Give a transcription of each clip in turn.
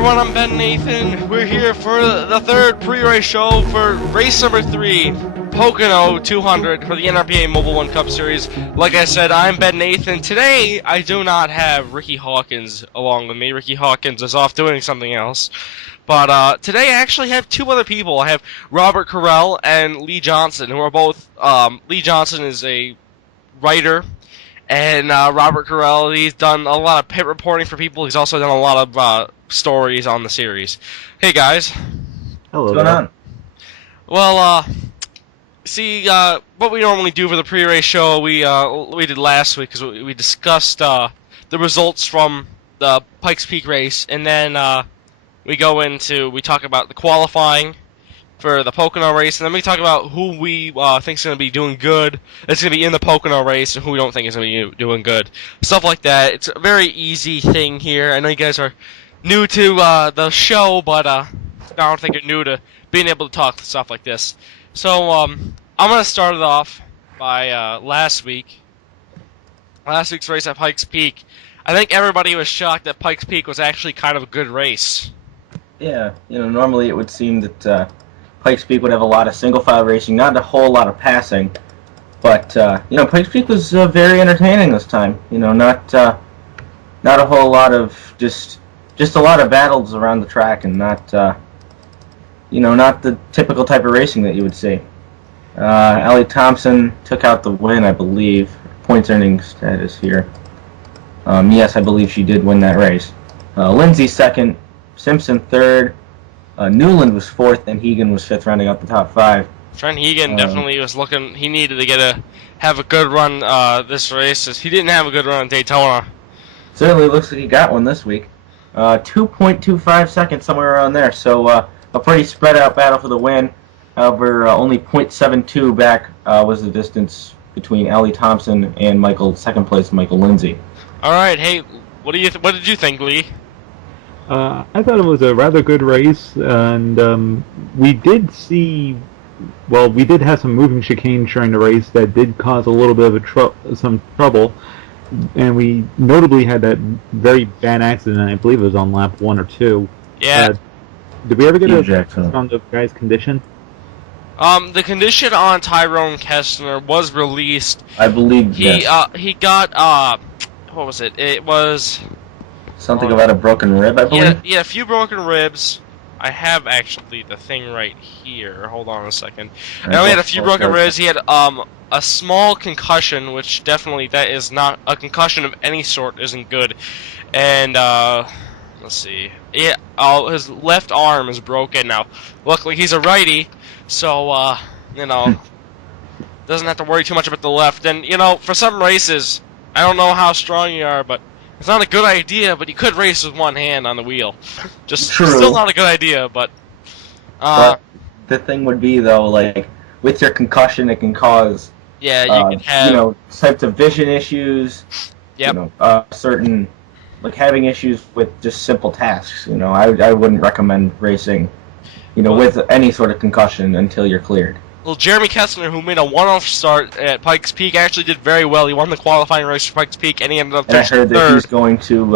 everyone, I'm Ben Nathan. We're here for the third pre-race show for race number 3, Pocono 200 for the NRPA Mobil 1 Cup Series. Like I said, I'm Ben Nathan. Today, I do not have Ricky Hawkins along with me. Ricky Hawkins is off doing something else. But today I actually have two other people. I have Robert Correll and Lee Johnson, who are both, Lee Johnson is a writer, and Robert Correll, he's done a lot of pit reporting for people. He's also done a lot of stories on the series. Hey guys. Hello. What's going on? Well, see, what we normally do for the pre-race show, we did last week, because we discussed the results from the Pikes Peak race, and then we talk about the qualifying for the Pocono race, and then we talk about who we think is going to be doing good, that's going to be in the Pocono race, and who we don't think is going to be doing good. Stuff like that. It's a very easy thing here. I know you guys are new to the show, but I don't think you're new to being able to talk stuff like this. So I'm going to start it off by last week's race at Pikes Peak. I think everybody was shocked that Pikes Peak was actually kind of a good race. Yeah, normally it would seem that Pikes Peak would have a lot of single-file racing, not a whole lot of passing, but Pikes Peak was very entertaining this time. Not a whole lot of just a lot of battles around the track, and not the typical type of racing that you would see. Allie Thompson took out the win, I believe. Points earning status here. Yes, I believe she did win that race. Lindsay second, Simpson third. Newland was fourth, and Hegan was fifth, rounding out the top five. Trent Hegan definitely was looking. He needed to have a good run this race. He didn't have a good run in Daytona. Certainly looks like he got one this week. 2.25 seconds, somewhere around there. So a pretty spread out battle for the win. However, only 0.72 back was the distance between Allie Thompson and second place Michael Lindsay. All right, hey, what did you think, Lee? I thought it was a rather good race, and we did have some moving chicane during the race that did cause a little bit of some trouble, and we notably had that very bad accident. I believe it was on lap 1 or 2. Yeah. Did we ever get on the guy's condition? The condition on Tyrone Kessler was released. I believe he got what was it? It was something about a broken rib, I believe? Yeah, a few broken ribs. I have actually the thing right here. Hold on a second. Now he had a few broken ribs. He had a small concussion, which definitely that is not a concussion of any sort isn't good. And let's see. Yeah, his left arm is broken now. Luckily he's a righty, so doesn't have to worry too much about the left. And for some races, I don't know how strong you are, but it's not a good idea, but you could race with one hand on the wheel. Still not a good idea, but the thing would be, though, like, with your concussion, it can cause you can have types of vision issues. Yep. Certain, like, having issues with just simple tasks. I wouldn't recommend racing, with any sort of concussion until you're cleared. Well, Jeremy Kessler, who made a one-off start at Pikes Peak, actually did very well. He won the qualifying race for Pikes Peak, and he ended up third. And I heard that he's going to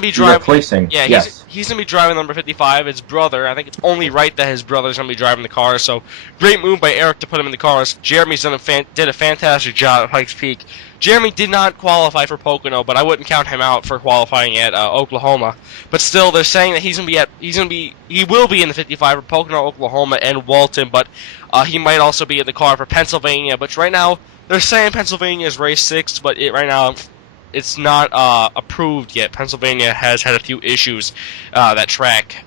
be driving. Replacing. Yeah, yes. He's going to be driving number 55. His brother. I think it's only right that his brother's going to be driving the car. So, great move by Eric to put him in the cars. Jeremy's did a fantastic job at Pikes Peak. Jeremy did not qualify for Pocono, but I wouldn't count him out for qualifying at Oklahoma. But still, they're saying that he will be in the 55 for Pocono, Oklahoma, and Walton, but he might also be in the car for Pennsylvania. But right now, they're saying Pennsylvania is race 6, but right now it's not approved yet. Pennsylvania has had a few issues that track.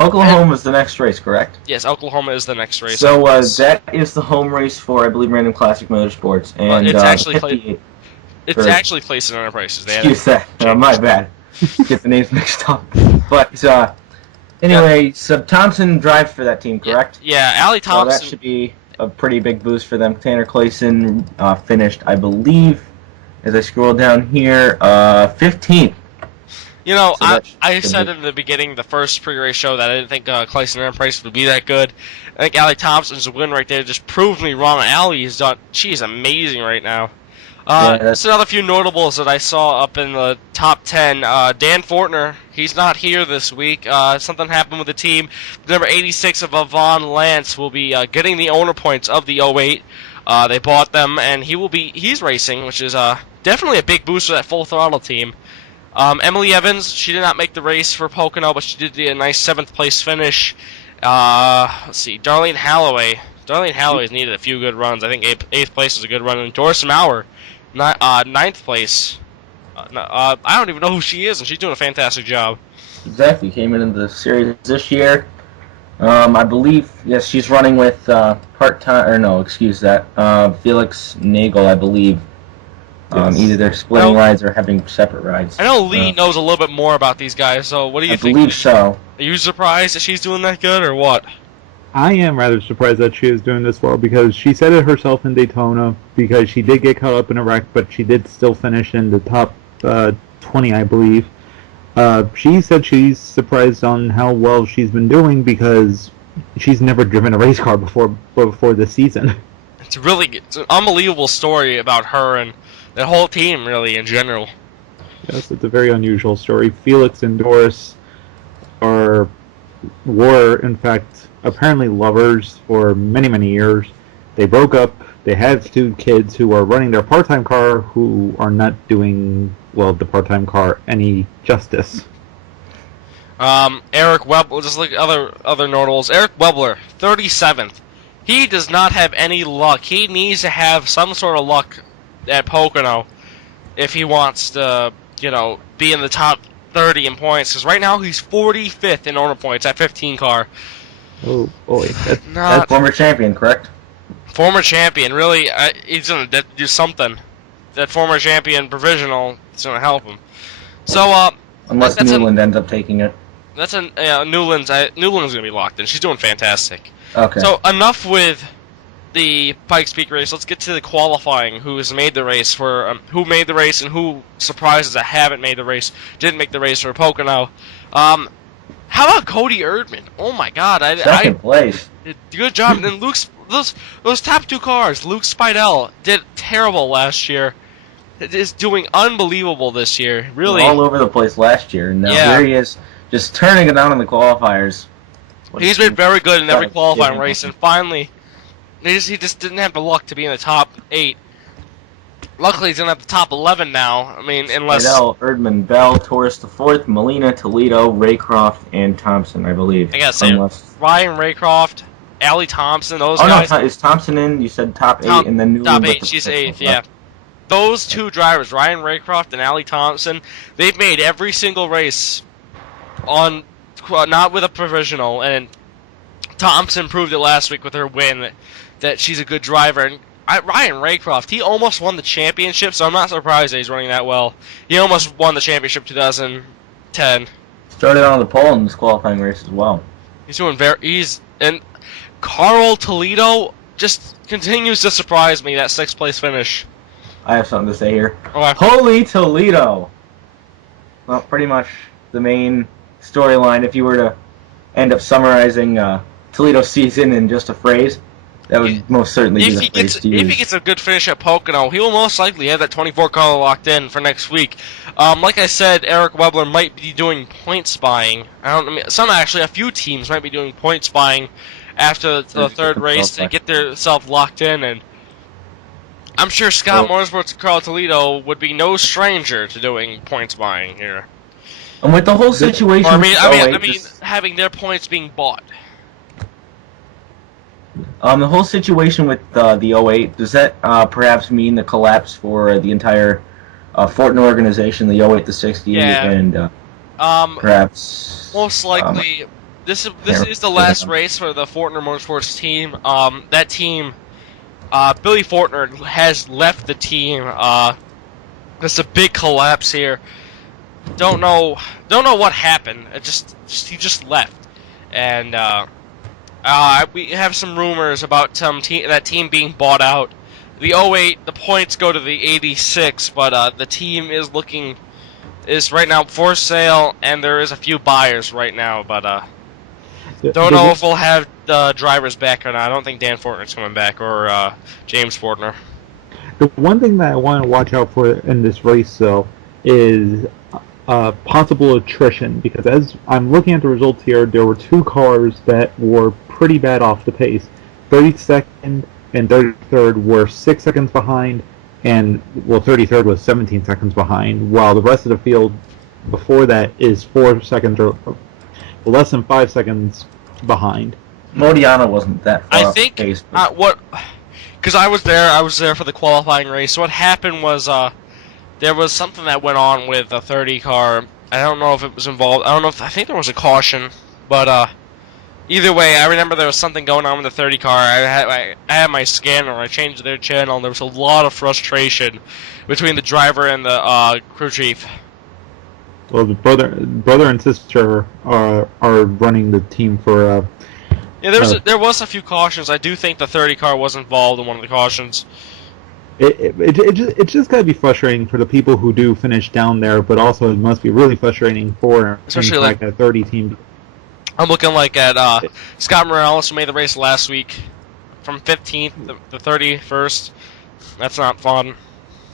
Oklahoma is the next race, correct? Yes, Oklahoma is the next race. So that is the home race for, I believe, Random Classic Motorsports, and it's actually placed in Enterprises. Excuse that. My bad. Get the names mixed up. But anyway, so Thompson drives for that team, correct? Yeah, Allie Thompson. So that should be a pretty big boost for them. Tanner Clayson finished, I believe, as I scroll down here, 15th. I said in the beginning, the first pre-race show, that I didn't think Clayson Enterprise would be that good. I think Allie Thompson's win right there just proved me wrong. Allie she's amazing right now. Just another few notables that I saw up in the top 10. Dan Fortner, he's not here this week. Something happened with the team. Number 86 of Avon Lance will be getting the owner points of the '08. They bought them, and he's racing, which is definitely a big boost for that full throttle team. Emily Evans, she did not make the race for Pocono, but she did a nice 7th place finish. Let's see, Darlene Holloway. Darlene Holloway's needed a few good runs. I think 8th place is a good run. And Doris Maurer, 9th place. I don't even know who she is, and she's doing a fantastic job. Exactly, came into the series this year. I believe, yes, she's running with Felix Nagel, I believe. Yes. Either they're splitting rides or having separate rides. I know Lee knows a little bit more about these guys, so what do you think? I believe so. Are you surprised that she's doing that good, or what? I am rather surprised that she is doing this well because she said it herself in Daytona because she did get caught up in a wreck, but she did still finish in the top 20, I believe. She said she's surprised on how well she's been doing because she's never driven a race car before this season. It's an unbelievable story about her and the whole team, really, in general. Yes, it's a very unusual story. Felix and Doris were, in fact, apparently lovers for many, many years. They broke up. They have 2 kids who are running their part-time car who are not doing, well, the part-time car any justice. Eric Webber, just like other notables. Eric Webber, 37th. He does not have any luck. He needs to have some sort of luck at Pocono if he wants to, be in the top 30 in points. Because right now he's 45th in owner points at 15 car. Oh boy, That's former champion, correct? Former champion, really. He's gonna do something. That former champion provisional is gonna help him. So, unless Newland ends up taking it. That's Newland's gonna be locked in. She's doing fantastic. Okay. So enough with the Pikes Peak race. Let's get to the qualifying. Who made the race who made the race and who surprises that haven't made the race, didn't make the race for Pocono. How about Cody Erdman? Oh my God! Second place. Good job. And then those top 2 cars. Luke Spidell did terrible last year. It is doing unbelievable this year. Really all over the place last year. And now here he is, just turning it down in the qualifiers. He's been very good in every qualifying race, and finally, he just didn't have the luck to be in the top 8. Luckily, he's in the top 11 now. I mean, unless Erdman, Bell, Torres the 4th, Molina, Toledo, Raycroft, and Thompson, I believe. I gotta say, Ryan Raycroft, Allie Thompson, those guys. No, is Thompson in? You said top 8, and then Newland. Top 8, she's 8th, yeah. Those 2 drivers, Ryan Raycroft and Allie Thompson, they've made every single race on, not with a provisional, and Thompson proved it last week with her win that she's a good driver. And Ryan Raycroft, he almost won the championship, so I'm not surprised that he's running that well. He almost won the championship 2010. Started on the pole in this qualifying race as well. He's doing and Carl Toledo just continues to surprise me, that 6th place finish. I have something to say here. Okay. Holy Toledo! Well, pretty much the main storyline, if you were to end up summarizing Toledo's season in just a phrase, that would most certainly be the phrase to use. If he gets a good finish at Pocono, he will most likely have that 24 car locked in for next week. Like I said, Eric Webber might be doing point spying. A few teams might be doing point spying after the 3rd race to get themselves locked in, and I'm sure Scott Motorsports and Carl Toledo would be no stranger to doing points buying here. And with the whole situation, having their points being bought. The whole situation with the 08, does that perhaps mean the collapse for the entire Fortner organization, the 08, the 68, and perhaps most likely this is the last race for the Fortner Motorsports team. That team. Billy Fortner has left the team. There's a big collapse here. Don't know what happened. He just left, and we have some rumors about that team being bought out. The 08, the points go to the 86, but the team is right now for sale, and there is a few buyers right now, but don't know if we'll have the drivers back or not. I don't think Dan Fortner's coming back, or James Fortner. The one thing that I want to watch out for in this race, though, is possible attrition. Because as I'm looking at the results here, there were two cars that were pretty bad off the pace. 32nd and 33rd were 6 seconds behind, and 33rd was 17 seconds behind, while the rest of the field before that is 4 seconds or less than 5 seconds behind. Modiano wasn't that far off think the pace. because I was there for the qualifying race. So what happened was there was something that went on with the 30 car. I don't know if it was involved. I think there was a caution, but either way, I remember there was something going on with the 30 car. I had my scanner. I changed their channel, and there was a lot of frustration between the driver and the crew chief. Well, the brother and sister are running the team for. Yeah, there was a few cautions. I do think the 30 car was involved in one of the cautions. It's just gotta be frustrating for the people who do finish down there, but also it must be really frustrating for especially like a 30 team. I'm looking like at Scott Morales, who made the race last week, from 15th to 31st. That's not fun.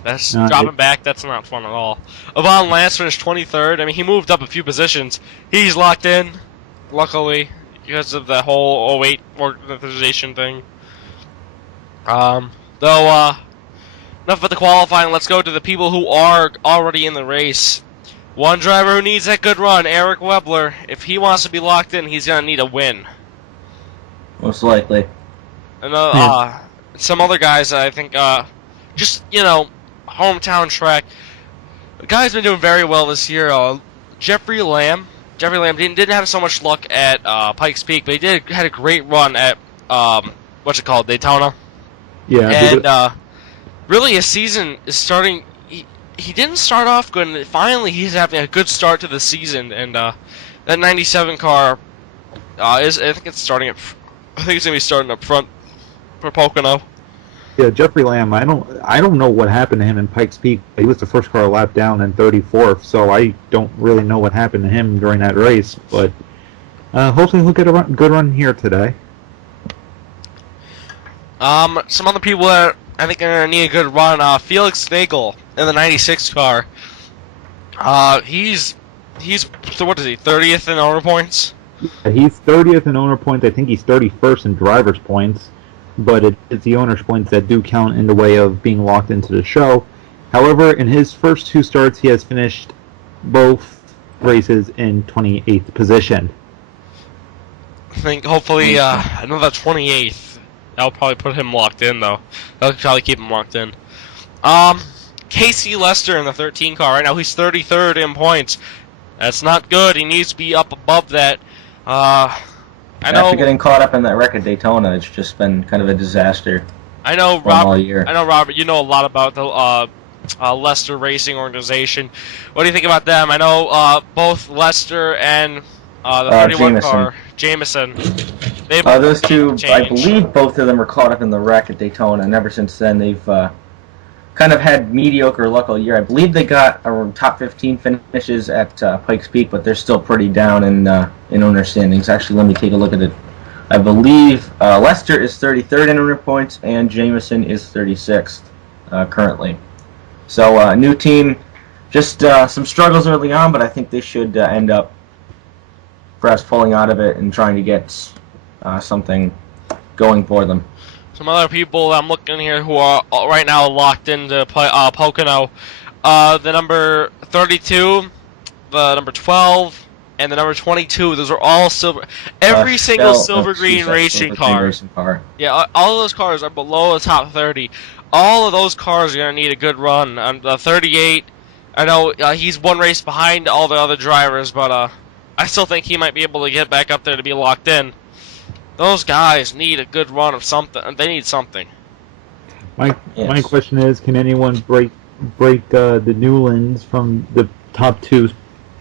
That's dropping back. That's not fun at all. Yvonne Lance finished 23rd. I mean, he moved up a few positions. He's locked in, luckily, because of the whole 08 organization thing. Enough about the qualifying. Let's go to the people who are already in the race. One driver who needs that good run, Eric Webler. If he wants to be locked in, he's gonna need a win. Most likely. And some other guys, I think, just hometown track. The guy's been doing very well this year. Jeffrey Lamb. Jeffrey Lamb didn't have so much luck at Pikes Peak, but he had a great run at Daytona. Yeah, and really his season is starting. He didn't start off good, and finally he's having a good start to the season. And that 97 car I think it's gonna be starting up front for Pocono. Yeah, Jeffrey Lamb. I don't know what happened to him in Pikes Peak. He was the first car lap down in 34th, so I don't really know what happened to him during that race. But hopefully he'll get a good run here today. Some other people that I think are gonna need a good run. Felix Nagel in the 96 car. He's what is he, 30th in owner points? He's 30th in owner points. I think he's 31st in driver's points. But it's the owner's points that do count in the way of being locked into the show. However, in his first two starts, he has finished both races in 28th position. I think hopefully another 28th. That'll probably put him locked in, though. That'll probably keep him locked in. Casey Lester in the 13 car. Right now he's 33rd in points. That's not good. He needs to be up above that. After getting caught up in that wreck at Daytona, it's just been kind of a disaster. I know, all Robert. year. I know, Robert. You know a lot about the Leicester Racing organization. What do you think about them? I know both Leicester and the 31 car, Jameson. Those two, changed. I believe, both of them were caught up in the wreck at Daytona, and ever since then they've kind of had mediocre luck all year. I believe they got top 15 finishes at Pikes Peak, but they're still pretty down in owner standings. Actually, let me take a look at it. I believe Leicester is 33rd in owner points, and Jameson is 36th currently. So, new team, just some struggles early on, but I think they should end up perhaps pulling out of it and trying to get something going for them. Some other people I'm looking here who are right now locked into Pocono. The number 32, the number 12, and the number 22. Those are all silver. Every single silver green racing car. Yeah, all of those cars are below the top 30. All of those cars are going to need a good run. The 38, I know he's one race behind all the other drivers, but I still think he might be able to get back up there to be locked in. Those guys need a good run of something. They need something. My question is, can anyone break the Newlands from the top two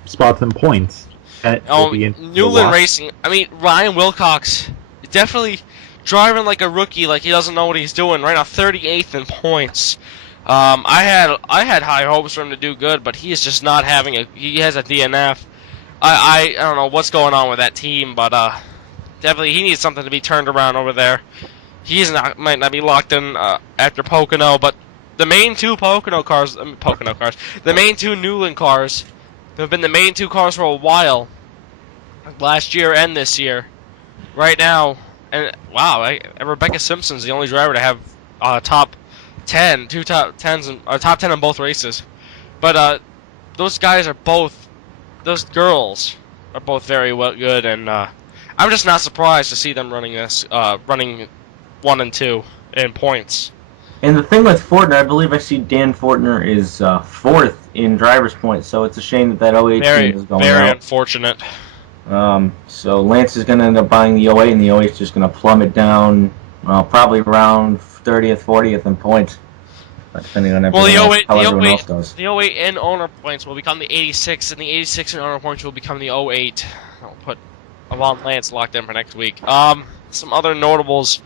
spots in points? Newland Racing. I mean, Ryan Wilcox, definitely driving like a rookie, like he doesn't know what he's doing. Right now, 38th in points. I had high hopes for him to do good, but he is just not having a. He has a DNF. I don't know what's going on with that team, but definitely he needs something to be turned around over there. Might not be locked in after Pocono, but the main two Pocono cars, the main two Newland cars have been the main two cars for a while, last year and this year. Right now, and wow, and Rebecca Simpson's the only driver to have top 10, two top 10s, top 10 in both races. But those guys are both, those girls are both very good, and I'm just not surprised to see them running running 1 and 2 in points. And the thing with Fortner, I believe I see Dan Fortner is 4th in driver's points, so it's a shame that 08 team is going very out. Unfortunate. So Lance is going to end up buying the 08, and the 08 is just going to plummet down, probably around 30th, 40th in points, depending on how everyone else does. The 08 in owner points will become the 86, and the 86 in owner points will become the 08. I'll put Avant Lance locked in for next week. Some other notables,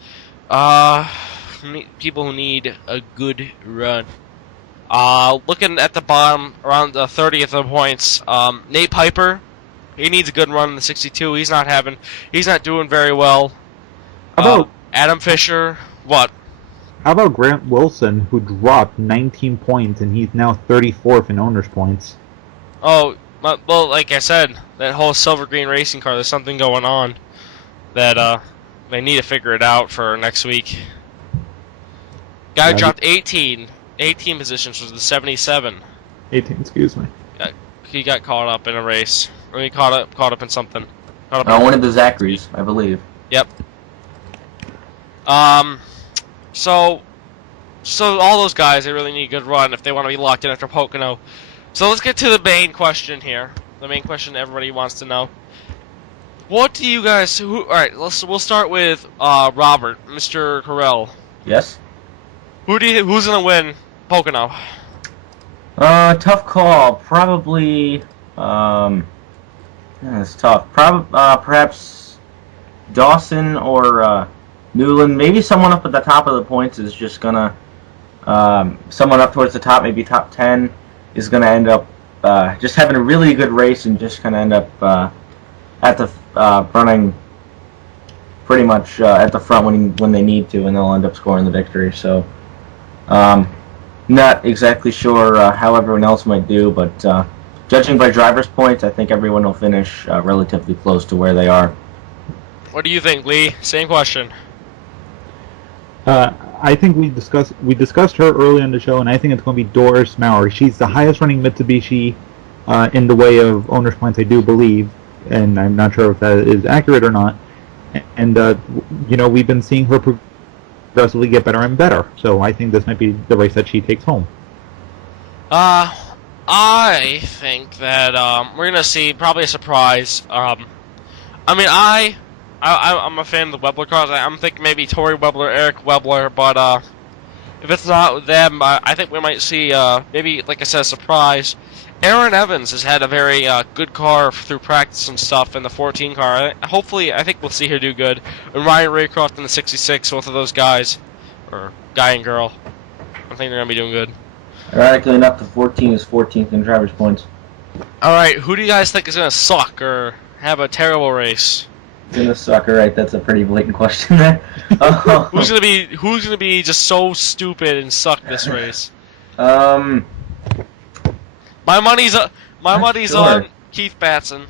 people who need a good run. Looking at the bottom, around the 30th of points, Nate Piper. He needs a good run in the 62. He's not doing very well. How about Adam Fisher? What? How about Grant Wilson, who dropped 19 points and he's now 34th in owners points? Oh, well, like I said, that whole silver green racing car. There's something going on that they need to figure it out for next week. Guy dropped 18 positions was the 77. 18, excuse me. He got caught up in a race. Or he caught up in something. One of the Zacharys, I believe. Yep. So all those guys, they really need a good run if they want to be locked in after Pocono. So let's get to the main question here. The main question everybody wants to know. What do you guys? All right, we'll start with Robert, Mr. Correll. Yes. Who's gonna win Pocono? Tough call. Probably. It's tough. Perhaps Dawson or Newland. Maybe someone up at the top of the points is just gonna. Someone up towards the top, maybe top 10, is gonna end up just having a really good race and just gonna end up at the running pretty much at the front when they need to, and they'll end up scoring the victory. So, not exactly sure how everyone else might do, but judging by driver's points, I think everyone will finish relatively close to where they are. What do you think, Lee? Same question. I think we discussed her early in the show, and I think it's going to be Doris Maurer. She's the highest running Mitsubishi in the way of owners points, I do believe, and I'm not sure if that is accurate or not. And we've been seeing her progressively get better and better. So I think this might be the race that she takes home. I think that we're gonna see probably a surprise. I'm a fan of the Webler cars. I'm thinking maybe Tori Webler, Eric Webler, but if it's not them, I think we might see maybe, like I said, a surprise. Aaron Evans has had a very good car through practice and stuff in the 14 car. Hopefully, I think we'll see her do good. And Ryan Raycroft in the 66, both of those guys, or guy and girl, I think they're gonna be doing good. Ironically enough, the 14 is 14th in driver's points. All right, who do you guys think is gonna suck or have a terrible race? Gonna suck, right? That's a pretty blatant question there. Who's gonna be just so stupid and suck this race? My money's on Keith Batson.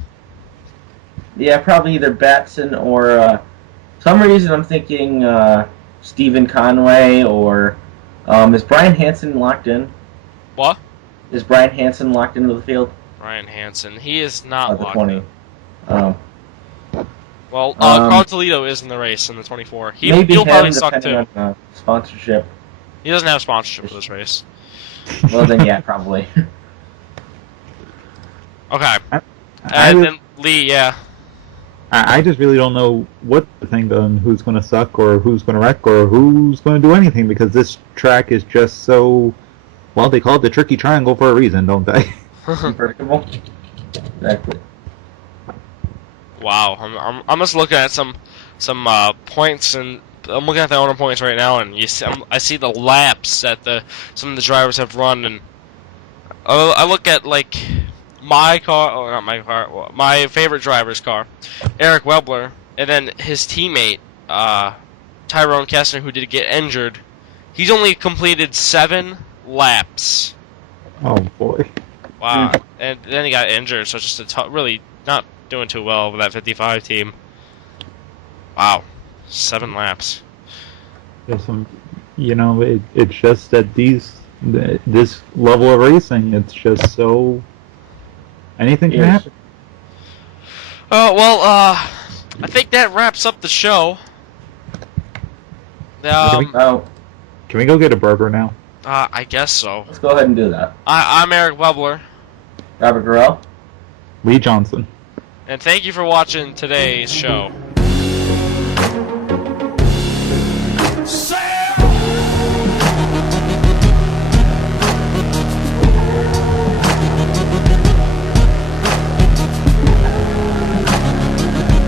Yeah, probably either Batson or some reason I'm thinking Stephen Conway or is Brian Hansen locked in? What? Is Brian Hansen locked into the field? Brian Hansen, he is not the locked 20. in. Well, Carl Toledo is in the race in the 24. He'll probably suck too. On, sponsorship. He doesn't have sponsorship for this race. Well, then yeah, probably. Okay. And then Lee, yeah. I just really don't know what to think on who's going to suck or who's going to wreck or who's going to do anything, because this track is just so, well, they call it the tricky triangle for a reason, don't they? Unpredictable. Exactly. Wow, I'm just looking at some points, and I'm looking at the owner points right now, and I see the laps that some of the drivers have run, and I look at like my car, or not my car, my favorite driver's car, Eric Webler, and then his teammate Tyrone Kessler, who did get injured. He's only completed 7 laps. Oh boy. Wow. And then he got injured, so it's just really not doing too well with that 55 team. Wow. 7 laps. There's some, it's just that this level of racing, it's just so anything can happen. Oh, well, I think that wraps up the show. Oh, Can we go get a burger now? I guess so. let's go ahead and do that. I'm Eric Webler, Robert Correll. Lee Johnson. and thank you for watching today's show.